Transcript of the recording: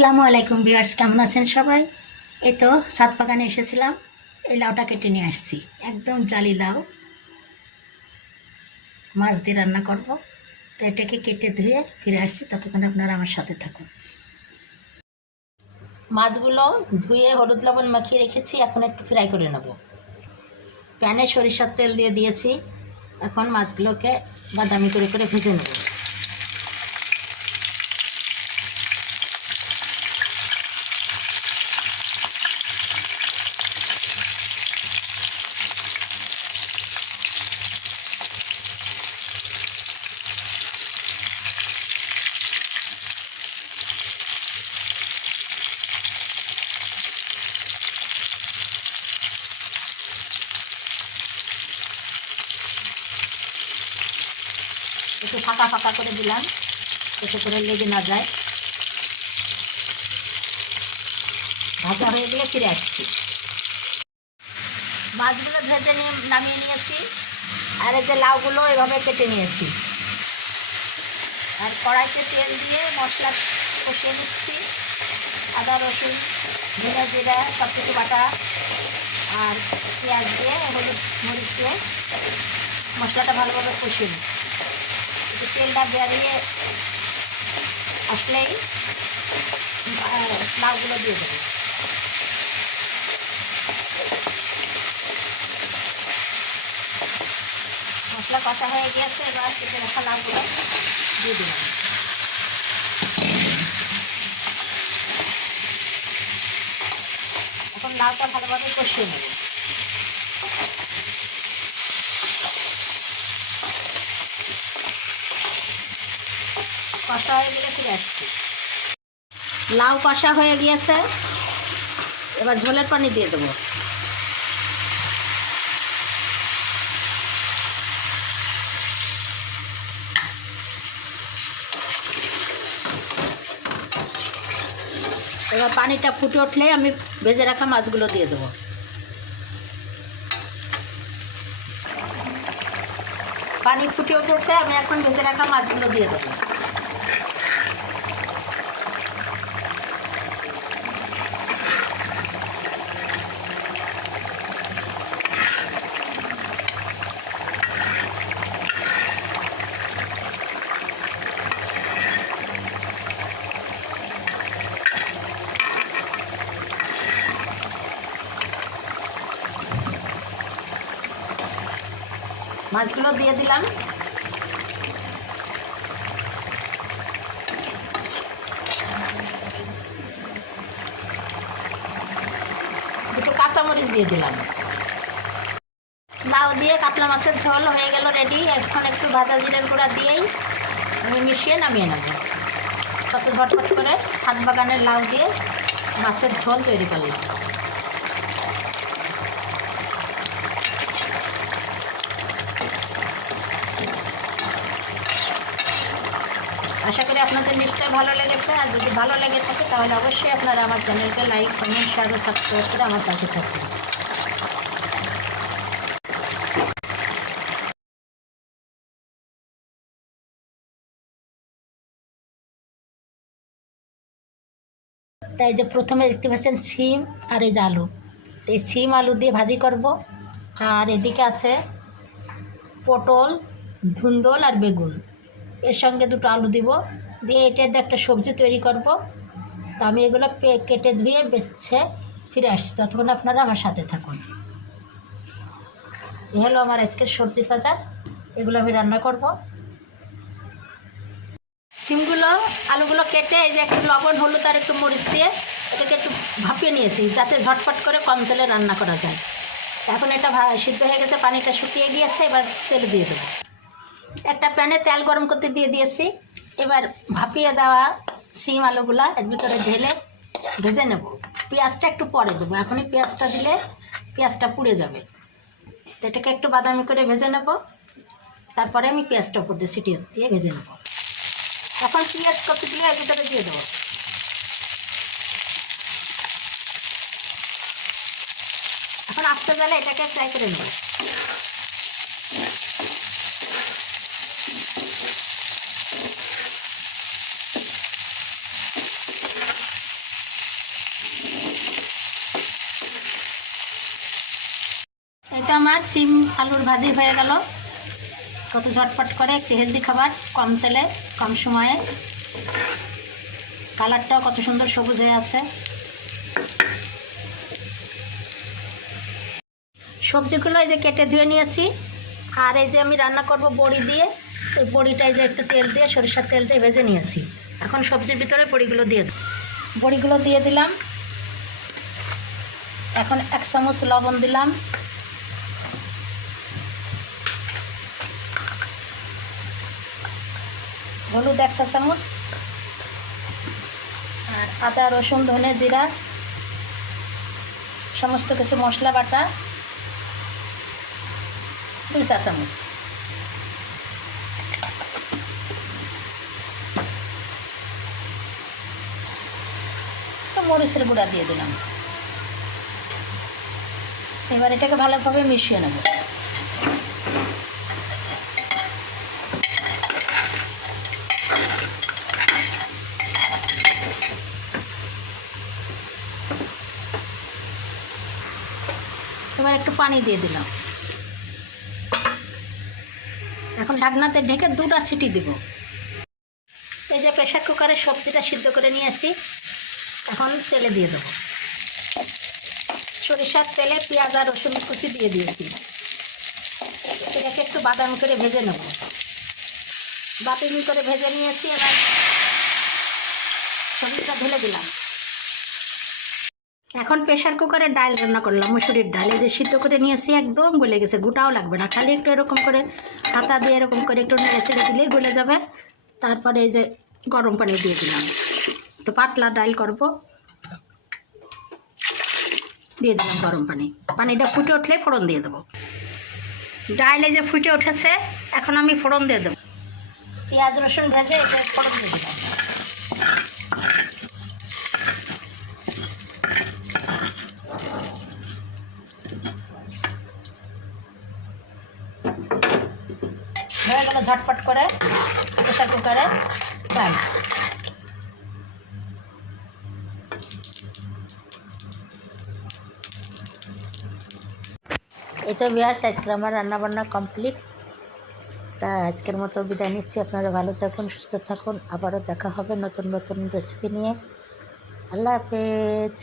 আসসালামু আলাইকুম ভিউয়ার্স, কেমন আছেন সবাই? এই তো ছাদ বাগানে এসেছিলাম, এই লাউটা কেটে নিয়ে আসছি। একদম জালি লাউ, মাছ দিয়ে রান্না করব। তো এটাকে কেটে ধুয়ে ফিরে আসছি, ততক্ষণ আপনারা আমার সাথে থাকুন। মাছগুলো ধুয়ে হলুদ লবণ মাখিয়ে রেখেছি, এখন একটু ফ্রাই করে নেব। প্যানে সরিষার তেল দিয়ে দিয়েছি, এখন মাছগুলোকে বাদামি করে করে ভেজে নেব। একটু ফাঁকা ফাঁকা করে দিলাম, এতে করে লেগে না যায়। ভাজা হয়ে গেলে ফিরে আসছি। মাছগুলো ভেজে নিয়ে নামিয়ে নিয়েছি, আর এই যে লাউগুলো এভাবে কেটে নিয়েছি। আর কড়াইতে তেল দিয়ে মশলা কষিয়ে নিচ্ছি। আদা রসুন ধনে জিরা সব কিছু বাটা আর পেঁয়াজ দিয়ে হলুদ মরিচ দিয়ে মশলাটা ভালোভাবে কষিয়ে নিচ্ছি। একটু তেলটা বেরিয়ে আসলেই লাউগুলো দিয়ে দেবো। মশলা কষা হয়ে গিয়েছে, এবার কেটে রাখা লাউগুলো দিয়ে দিলাম। এখন লাউটা ভালোভাবে কষিয়ে নেব। কষা হয়ে গেলে ফিরে আসছি। লাউ কষা হয়ে গিয়েছে, এবার ঝোলের পানি দিয়ে দেবো। এবার পানিটা ফুটে উঠলে আমি ভেজে রাখা মাছগুলো দিয়ে দেবো। পানি ফুটে উঠেছে, আমি এখন ভেজে রাখা মাছগুলো দিয়ে দেবো। মাছগুলো দিয়ে দিলাম। দুটো কাঁচামরিচ দিয়ে দিলাম। লাউ দিয়ে কাতলা মাছের ঝোল হয়ে গেল রেডি। এখন একটু ভাজা জিরের গুঁড়া দিয়েই আমি মিশিয়ে নামিয়ে নেব। কত ঝটফট করে ছাদ বাগানের লাউ দিয়ে মাছের ঝোল তৈরি করলাম। আশা করি আপনাদের নিশ্চয়ই ভালো লেগেছে। আর যদি ভালো লেগে থাকে তাহলে অবশ্যই আপনারা আমার চ্যানেলকে লাইক কমেন্ট শেয়ার ও সাবস্ক্রাইব করে আমার পাশে থাকবেন। তাই যে প্রথমে দেখতে পাচ্ছেন সিম আর এই যে আলু, তো এই সিম আলু দিয়ে ভাজি করব। আর এদিকে আছে পটল, ধুন্দল আর বেগুন, এর সঙ্গে দুটো আলু দিব, দিয়ে এটা দিয়ে একটা সবজি তৈরি করব। তো আমি এগুলো কেটে ধুয়ে বেছে ফিরে আসছি, ততক্ষণ আপনারা আমার সাথে থাকুন। এ হলো আমার আজকের সবজি বাজার, এগুলো আমি রান্না করব। সিমগুলো আলুগুলো কেটে এই যে একটু লবণ হলুদ আর একটু মরিচ দিয়ে এটাকে একটু ভাপিয়ে নিয়েছি, যাতে ঝটপট করে কম তেলে রান্না করা যায়। এখন এটা সিদ্ধ হয়ে গেছে, পানিটা শুকিয়ে গিয়েছে, এবার তেল দিয়ে দেবো। একটা প্যানে তেল গরম করতে দিয়ে দিয়েছি। এবার ভাপিয়ে দেওয়া সিম আলুগুলা এর ভিতরে ঢেলে ভেজে নেব। পেঁয়াজটা একটু পরে দেবো, এখনই পেঁয়াজটা দিলে পেঁয়াজটা পুড়ে যাবে। তো এটাকে একটু বাদামি করে ভেজে নেব, তারপরে আমি পেঁয়াজটা উপর দিয়ে ছিটিয়ে দিয়ে ভেজে নেব। এখন পেঁয়াজ কত দিয়ে এর ভিতরে দিয়ে দেবো। এখন আস্তে গেলে এটাকে ফ্রাই করে নেব। এই তো আমার সিম আলুর ভাজি হয়ে গেল। কত ঝটপট করে, একটু হেলদি খাবার, কম তেলে কম সময়ে। কালারটাও কত সুন্দর সবুজ হয়ে আছে। সবজিগুলো এই যে কেটে ধুয়ে নিয়েছি। আর এই যে আমি রান্না করব বড়ি দিয়ে, ওই বড়িটা এই যে একটু তেল দিয়ে, সরিষার তেল দিয়ে ভেজে নিয়েছি। এখন সবজির ভিতরে বড়িগুলো দিয়ে দেব। বড়িগুলো দিয়ে দিলাম। এখন 1 চামচ লবণ দিলাম। হলুদ 1 চা চামচ। আর আদা রসুন ধনে জিরা সমস্ত কিছু মশলা বাটা 2 চা চামচ। মরিচের গুঁড়া দিয়ে দিলাম। এবার এটাকে ভালোভাবে মিশিয়ে নেব। এবার একটু পানি দিয়ে দিলাম। এখন ঢাকনাতে ঢেকে 2টা সিটি দেব। এই যে প্রেশার কুকারে সবজিটা সিদ্ধ করে নিয়েছি। এখন তেলে দিয়ে দেবো। সরিষার তেলে পেঁয়াজ আর রসুন কুচি দিয়ে দিয়েছি। এটাকে একটু বাদামি করে ভেজে নেব। বাদামি করে ভেজে নিয়েছি। এবার সবজিটা ঢেলে দিলাম। এখন প্রেশার কুকারে ডাল রান্না করলাম, মুসুরির ডাল। এই যে সিদ্ধ করে নিয়েছি, একদম গলে গেছে, গোটাও লাগবে না, খালি একটু এরকম করে হাতা দিয়ে এরকম করে একটু নেড়ে ছেড়ে দিলেই গলে যাবে। তারপরে এই যে গরম পানি দিয়ে দিলাম। তো পাতলা ডাল করব, দিয়ে দিলাম গরম পানি। পানিটা ফুটে উঠলে ফোড়ন দিয়ে দেবো। ডাল এই যে ফুটে উঠেছে, এখন আমি ফোড়ন দিয়ে দেবো। পেঁয়াজ রসুন ভেজে এটা ফোড়ন দিয়ে দিলাম। হয়ে গেল ঝটপট করে প্রেশার কুকারে ডাল। এই তো ভিউয়ার্স, আজকে আমার রান্নাবান্না কমপ্লিট। তা আজকের মতো বিদায় নিচ্ছি। আপনারা ভালো থাকুন, সুস্থ থাকুন। আবারও দেখা হবে নতুন নতুন রেসিপি নিয়ে। আল্লাহ হাফেজ।